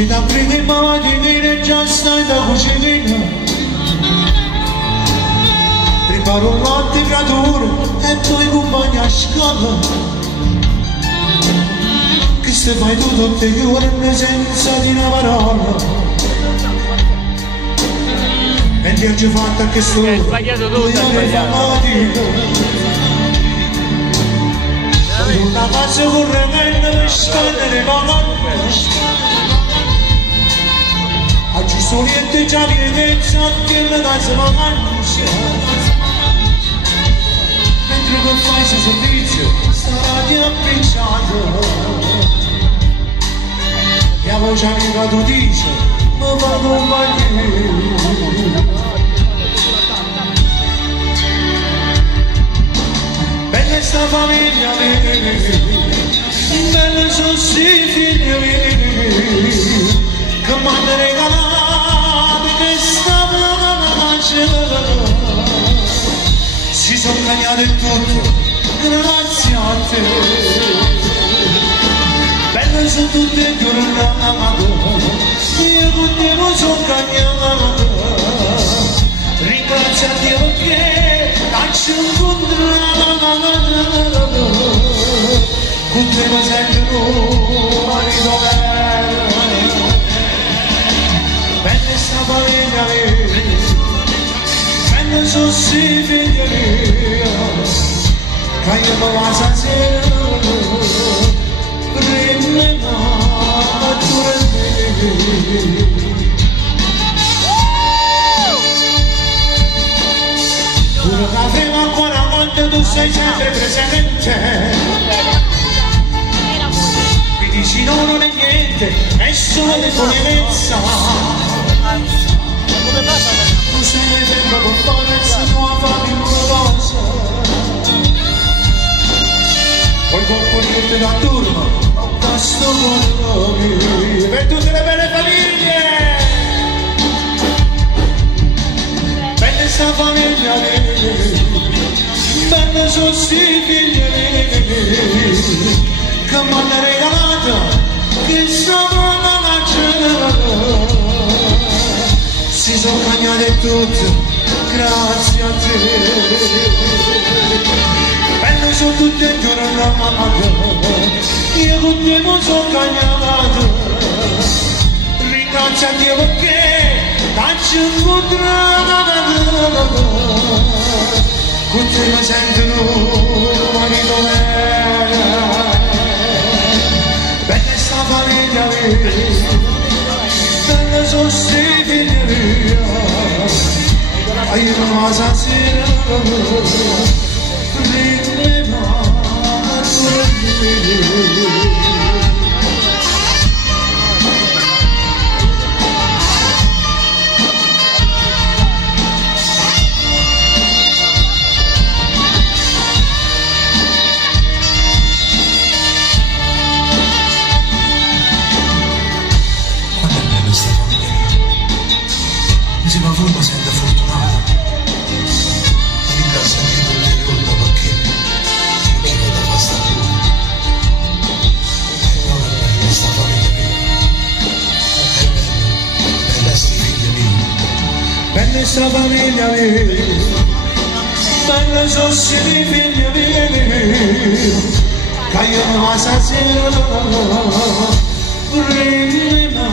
Ci da prima di dire già stai da cucina. Preparo un latte creatura e poi compagni a scuola. Che se fai tu tutte le ore senza di una parola. E ti ho fatto che sto hai sbagliato tutto, hai sbagliato. Una casa corrente per scendere a giusto niente già viene che la casa va mangia. Mentre non fai il servizio sarà di appicciato. La voce amica tu dice ma vado un bagno. Bella sta famiglia mia, bella sono sti figli miei, che mi hanno regalato questa pace. Si sono cagnate tutto, grazie a te. Belle sono tutte giornate, io con te non sono cagnata. Ringrazio a Dio perché ci incontriamo, con te mi sento marito vero. Bella sta famiglia mia, bella sono sti figli miei, che io mi va stasera, prende ma tu me. Tu sei sempre presente, mi dici no non è niente, è solo debolezza. Tu sei sempre con forza nuova di cosa, col colpo di tutte da turno, non basta con per tutte le belle famiglie. Bella sta famiglia mia, bella sono sti figli miei, che mi hanno regalato questa pace. Si sono cagnate tutte, grazie a te. Belle sono tutte giornate, io con te non sono cagnato. Ringrazio a Dio perché ci incontriamo. Con te mi sentono marito vero. Bella sta famiglia mia, bella sono sti figli miei, io non la stasera prende ma tu. Insieme a voi mi sento fortunato, mi ringrazio anche tutti i giorni perché vedo da fasta tua. E non è bella sta famiglia mia, è bella, bella sti figli miei. Bella sta famiglia mia, bella sono sti figli miei, che io non la stasera prima.